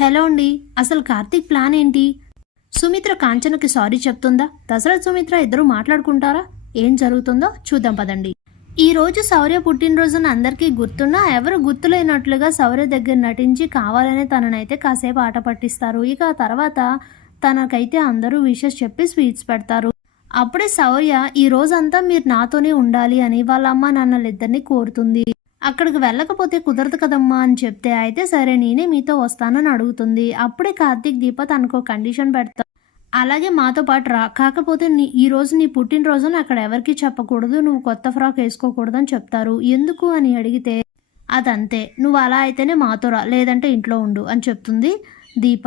Hello అండి. అసలు Karthik plan ఏంటి? సుమిత్ర కాంచనకి సారీ చెప్తుందా? దశరథ్ సుమిత్ర ఇద్దరు మాట్లాడుకుంటారా? ఏం జరుగుతుందో చూద్దాం పదండి. ఈ రోజు శౌర్య పుట్టినరోజున అందరికీ గుర్తున్నా ఎవరు గుర్తులేనట్లుగా శౌర్య దగ్గర నటించి కావాలనే తననైతే కాసేపు ఆట పట్టిస్తారు. ఇక ఆ తర్వాత తనకైతే అందరూ విషెస్ చెప్పి స్వీట్స్ పెడతారు. అప్పుడే శౌర్య ఈ రోజంతా మీరు నాతోనే ఉండాలి అని వాళ్ళ అమ్మ నాన్నలిద్దరిని కోరుతుంది. అక్కడికి వెళ్ళకపోతే కుదరదు కదమ్మా అని చెప్తే అయితే సరే నేనే మీతో వస్తానని అడుగుతుంది. అప్పుడే కార్తీక్ దీప తనకు కండిషన్ పెడతా, అలాగే మాతో పాటు రా, కాకపోతే ఈ రోజు నీ పుట్టినరోజున అక్కడ ఎవరికి చెప్పకూడదు, నువ్వు కొత్త ఫ్రాక్ వేసుకోకూడదు అని చెప్తారు. ఎందుకు అని అడిగితే అదంతే, నువ్వు అలా అయితేనే మాతో రా, లేదంటే ఇంట్లో ఉండు అని చెప్తుంది దీప.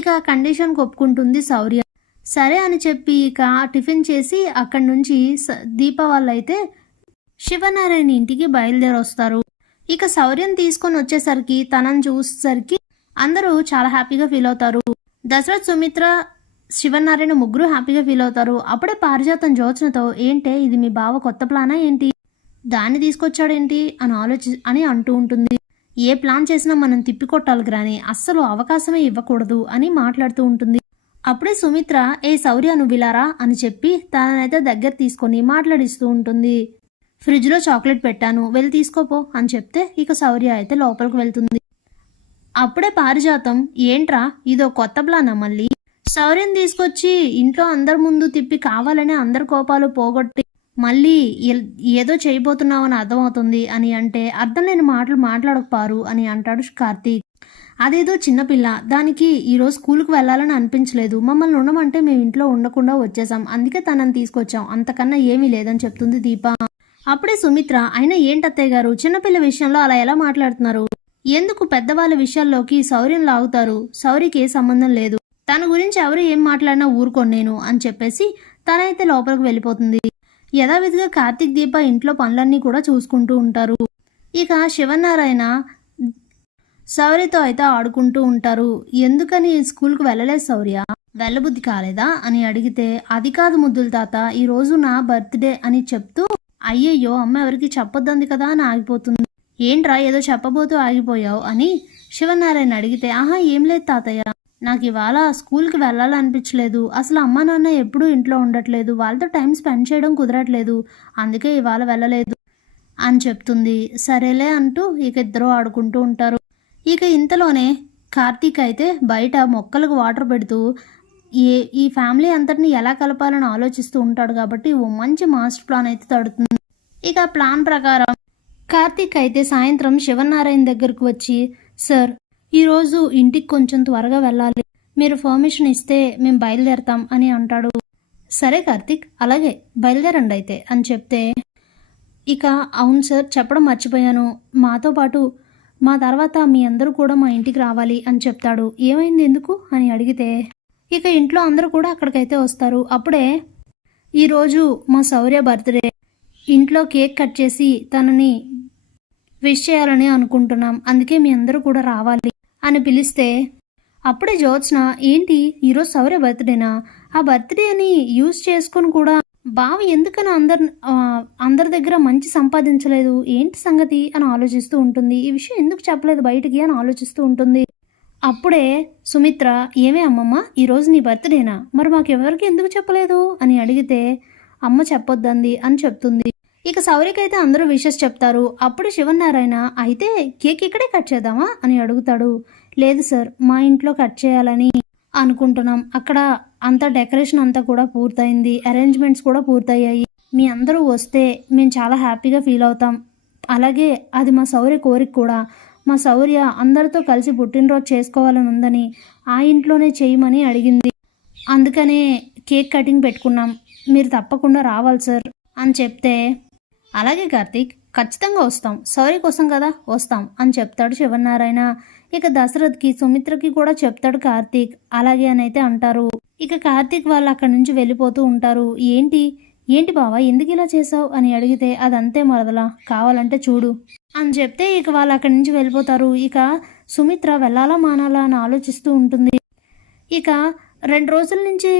ఇక కండిషన్ ఒప్పుకుంటుంది శౌర్య. సరే అని చెప్పి ఇక టిఫిన్ చేసి అక్కడి నుంచి దీప వాళ్ళైతే శివనారాయణ ఇంటికి బయలుదేరి వస్తారు. ఇక శౌర్యం తీసుకొని వచ్చేసరికి తనని చూసేసరికి అందరూ చాలా హ్యాపీగా ఫీల్ అవుతారు. దశరథ్, సుమిత్ర, శివనారాయణ ముగ్గురు హ్యాపీగా ఫీల్ అవుతారు. అప్పుడే పారిజాతం జ్యోత్స్నతో ఏంటే ఇది మీ బావ కొత్త ప్లానా ఏంటి, దాన్ని తీసుకొచ్చాడేంటి అని అంటూ ఉంటుంది. ఏ ప్లాన్ చేసినా మనం తిప్పికొట్టాలి గ్రాని, అస్సలు అవకాశమే ఇవ్వకూడదు అని మాట్లాడుతూ ఉంటుంది. అప్పుడే సుమిత్ర ఏ శౌర్య నువ్వు విలారా అని చెప్పి తననైతే దగ్గర తీసుకొని మాట్లాడిస్తూ ఉంటుంది. ఫ్రిడ్జ్లో చాక్లెట్ పెట్టాను, వెళ్ళి తీసుకోపో అని చెప్తే ఇక శౌర్య అయితే లోపలికి వెళ్తుంది. అప్పుడే పారిజాతం ఏంట్రా ఇదో కొత్త ప్లానా, మళ్ళీ శౌర్యం తీసుకొచ్చి ఇంట్లో అందరి ముందు తిప్పి కావాలని అందరి కోపాలు పోగొట్టి మళ్ళీ ఏదో చేయబోతున్నావని అర్థమవుతుంది అని అంటే అర్థం లేని మాటలు మాట్లాడకపోరు అని అంటాడు కార్తీక్. అదేదో చిన్నపిల్ల, దానికి ఈరోజు స్కూల్కి వెళ్ళాలని అనిపించలేదు, మమ్మల్ని ఉండమంటే మేము ఇంట్లో ఉండకుండా వచ్చేసాం, అందుకే తనని తీసుకొచ్చాం, అంతకన్నా ఏమీ లేదని చెప్తుంది దీప. అప్పుడే సుమిత్ర అయినా ఏంటత్తయ్య గారు చిన్నపిల్ల విషయంలో అలా ఎలా మాట్లాడుతున్నారు, ఎందుకు పెద్దవాళ్ళ విషయాల్లోకి శౌర్యం లాగుతారు, శౌర్యకి ఏ సంబంధం లేదు, తన గురించి ఎవరు ఏం మాట్లాడినా ఊరుకోను నేను అని చెప్పేసి తనైతే లోపలికి వెళ్ళిపోతుంది. యథావిధిగా కార్తీక్ దీప ఇంట్లో పనులన్నీ కూడా చూసుకుంటూ ఉంటారు. ఇక శివనారాయణ శౌర్యతో అయితే ఆడుకుంటూ ఉంటారు. ఎందుకని స్కూల్కి వెళ్ళలేదు శౌర్య, వెళ్ళబుద్ధి కాలేదా అని అడిగితే అది కాదు ముద్దుల తాత, ఈ రోజు నా బర్త్డే అని చెప్తూ అయ్యయ్యో అమ్మ ఎవరికి చెప్పొద్దంది కదా అని ఆగిపోతుంది. ఏంట్రా ఏదో చెప్పబోతూ ఆగిపోయావు అని శివనారాయణ అడిగితే ఆహా ఏం లేదు తాతయ్య, నాకు ఇవాళ స్కూల్కి వెళ్ళాలనిపించలేదు, అసలు అమ్మ నాన్న ఎప్పుడూ ఇంట్లో ఉండట్లేదు, వాళ్ళతో టైం స్పెండ్ చేయడం కుదరట్లేదు, అందుకే ఇవాళ వెళ్ళలేదు అని చెప్తుంది. సరేలే అంటూ ఇక ఇద్దరు ఆడుకుంటూ ఉంటారు. ఇక ఇంతలోనే కార్తీక్ అయితే బయట మొక్కలకు వాటర్ పెడుతూ ఈ ఫ్యామిలీ అంతటిని ఎలా కలపాలని ఆలోచిస్తూ ఉంటాడు కాబట్టి ఓ మంచి మాస్టర్ ప్లాన్ అయితే తడుతుంది. ఇక ప్లాన్ ప్రకారం కార్తీక్ అయితే సాయంత్రం శివనారాయణ దగ్గరకు వచ్చి సార్ ఈరోజు ఇంటికి కొంచెం త్వరగా వెళ్ళాలి, మీరు పర్మిషన్ ఇస్తే మేము బయలుదేరతాం అని అంటాడు. సరే కార్తీక్ అలాగే బయలుదేరండి అయితే అని చెప్తే ఇక అవును సార్ చెప్పడం మర్చిపోయాను, మాతో పాటు మా తర్వాత మీ అందరూ కూడా మా ఇంటికి రావాలి అని చెప్తాడు. ఏమైంది ఎందుకు అని అడిగితే ఇక ఇంట్లో అందరూ కూడా అక్కడికైతే వస్తారు. అప్పుడే ఈరోజు మా శౌర్య బర్త్డే, ఇంట్లో కేక్ కట్ చేసి తనని విష్ చేయాలని అనుకుంటున్నాం, అందుకే మీ అందరూ కూడా రావాలి అని పిలిస్తే అప్పుడే జ్యోత్స్న ఏంటి ఈరోజు శౌర్య బర్త్డేనా, ఆ బర్త్డే అని యూజ్ చేసుకుని కూడా బావ ఎందుకని అందరి దగ్గర మంచి సంపాదించలేదు ఏంటి సంగతి అని ఆలోచిస్తూ ఉంటుంది. ఈ విషయం ఎందుకు చెప్పలేదు బయటికి అని ఆలోచిస్తూ ఉంటుంది. అప్పుడే సుమిత్ర ఏమే అమ్మమ్మ ఈరోజు నీ బర్త్డేనా, మరి మాకెవరికి ఎందుకు చెప్పలేదు అని అడిగితే అమ్మ చెప్పొద్దంది అని చెప్తుంది. ఇక శౌర్యకైతే అందరూ విషెస్ చెప్తారు. అప్పుడు శివనారాయణ అయితే కేక్ ఇక్కడే కట్ చేద్దామా అని అడుగుతాడు. లేదు సార్ మా ఇంట్లో కట్ చేయాలని అనుకుంటున్నాం, అక్కడ అంతా డెకరేషన్ అంతా కూడా పూర్తయింది, అరేంజ్మెంట్స్ కూడా పూర్తయ్యాయి, మీ అందరూ వస్తే మేము చాలా హ్యాపీగా ఫీల్ అవుతాం, అలాగే అది మా శౌర్య కోరిక కూడా, మా శౌర్య అందరితో కలిసి పుట్టినరోజు చేసుకోవాలని ఉందని ఆ ఇంట్లోనే చేయమని అడిగింది, అందుకనే కేక్ కటింగ్ పెట్టుకున్నాం, మీరు తప్పకుండా రావాలి సార్ అని చెప్తే అలాగే కార్తీక్ ఖచ్చితంగా వస్తాం, శౌర్య కోసం కదా వస్తాం అని చెప్తాడు శివనారాయణ. ఇక దశరథ్కి సుమిత్రకి కూడా చెప్తాడు కార్తీక్, అలాగే అని అయితే అంటారు. ఇక కార్తీక్ వాళ్ళు అక్కడి నుంచి వెళ్ళిపోతూ ఉంటారు. ఏంటి బావా ఎందుకు ఇలా చేసావు అని అడిగితే అదంతే మరదలా, కావాలంటే చూడు అని చెప్తే ఇక వాళ్ళు అక్కడి నుంచి వెళ్ళిపోతారు. ఇక సుమిత్ర వెళ్ళాలా మానాలా అని ఆలోచిస్తూ ఉంటుంది. ఇక 2 రోజుల నుంచి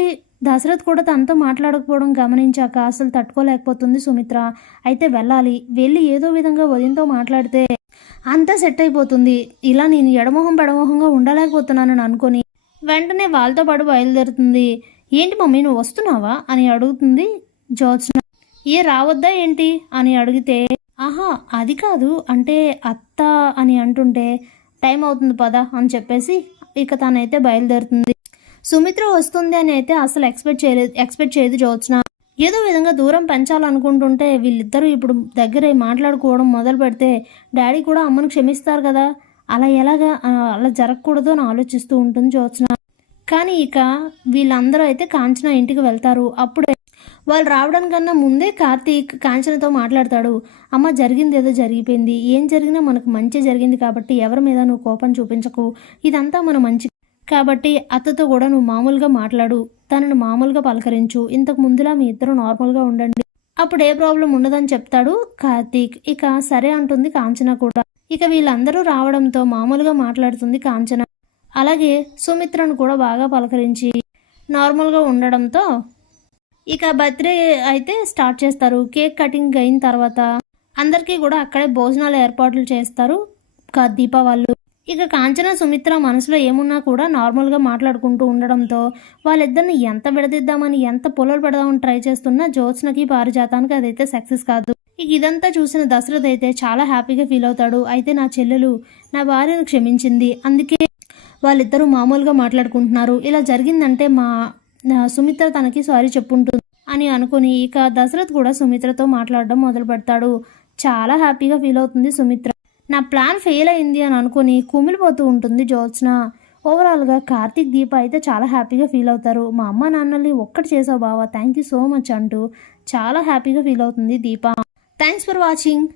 దశరథ్ కూడా తనతో మాట్లాడకపోవడం గమనించాక అసలు తట్టుకోలేకపోతుంది సుమిత్ర. అయితే వెళ్ళాలి, వెళ్ళి ఏదో విధంగా వదినతో మాట్లాడితే అంతా సెట్ అయిపోతుంది. ఇలా నేను ఎడమొహం పెడమొహంగా ఉండలేకపోతున్నానని అనుకొని వెంటనే వాళ్ళతో పాటు బయలుదేరుతుంది. ఏంటి మమ్మీ నువ్వు వస్తున్నావా అని అడుగుతుంది జ్యోత్స్న. ఏ రావద్దా ఏంటి అని అడిగితే, ఆహా అది కాదు, అంటే అత్త అని అంటుంటే టైం అవుతుంది పదా అని చెప్పేసి ఇక తనైతే బయలుదేరుతుంది. సుమిత్ర వస్తుంది అని అయితే అసలు ఎక్స్పెక్ట్ చేయదు జ్యోత్స్న. ఏదో విధంగా దూరం పెంచాలనుకుంటుంటే వీళ్ళిద్దరూ ఇప్పుడు దగ్గర మాట్లాడుకోవడం మొదలు పెడితే డాడీ కూడా అమ్మను క్షమిస్తారు కదా, అలా ఎలాగా అలా జరగకూడదు అని ఆలోచిస్తూ ఉంటుంది జ్యోత్స్న. కానీ ఇక వీళ్ళందరూ అయితే కాంచన ఇంటికి వెళ్తారు. అప్పుడే వాళ్ళు రావడానికన్నా ముందే కార్తీక్ కాంచనతో మాట్లాడతాడు. అమ్మ జరిగింది ఏదో జరిగిపోయింది, ఏం జరిగినా మనకు మంచి జరిగింది కాబట్టి ఎవరి మీద నువ్వు కోపం చూపించకు, ఇదంతా మన మంచి కాబట్టి అత్తతో కూడా నువ్వు మామూలుగా మాట్లాడు, తనను మామూలుగా పలకరించు, ఇంతకు ముందులా మీ ఇద్దరు నార్మల్గా ఉండండి, అప్పుడు ఏ ప్రాబ్లం ఉండదని చెప్తాడు కార్తీక్. ఇక సరే అంటుంది కాంచన కూడా. ఇక వీళ్ళందరూ రావడంతో మామూలుగా మాట్లాడుతుంది కాంచన. అలాగే సుమిత్రను కూడా బాగా పలకరించి నార్మల్గా ఉండడంతో ఇక బర్త్డే అయితే స్టార్ట్ చేస్తారు. కేక్ కటింగ్ అయిన తర్వాత అందరికీ కూడా అక్కడే భోజనాలు ఏర్పాట్లు చేస్తారు దీప వాళ్ళు. ఇక కాంచన సుమిత్ర మనసులో ఏమున్నా కూడా నార్మల్గా మాట్లాడుకుంటూ ఉండడంతో వాళ్ళిద్దరిని ఎంత విడదిద్దామని ఎంత పొలలు పెడదామని ట్రై చేస్తున్నా జ్యోత్స్నకి పారిజాతానికి అదైతే సక్సెస్ కాదు. ఇక ఇదంతా చూసిన దశరథ్ అయితే చాలా హ్యాపీగా ఫీల్ అవుతాడు. అయితే నా చెల్లెలు నా భార్యను క్షమించింది, అందుకే వాళ్ళిద్దరూ మామూలుగా మాట్లాడుకుంటున్నారు, ఇలా జరిగిందంటే మా సుమిత్ర తనకి సారీ చెప్పుంటుంది అని అనుకుని ఇక దశరథ్ కూడా సుమిత్రతో మాట్లాడడం మొదలు పెడతాడు. చాలా హ్యాపీగా ఫీల్ అవుతుంది సుమిత్ర. నా ప్లాన్ ఫెయిల్ అయింది అని అనుకుని కుమిలిపోతూ ఉంటుంది జ్యోత్స్న. ఓవరాల్గా కార్తీక్ దీప అయితే చాలా హ్యాపీగా ఫీల్ అవుతారు. మా అమ్మ నాన్నల్ని ఒక్కటి చేసావు బావా, థ్యాంక్ యూ సో మచ్ అంటూ చాలా హ్యాపీగా ఫీల్ అవుతుంది దీప. Thanks for watching.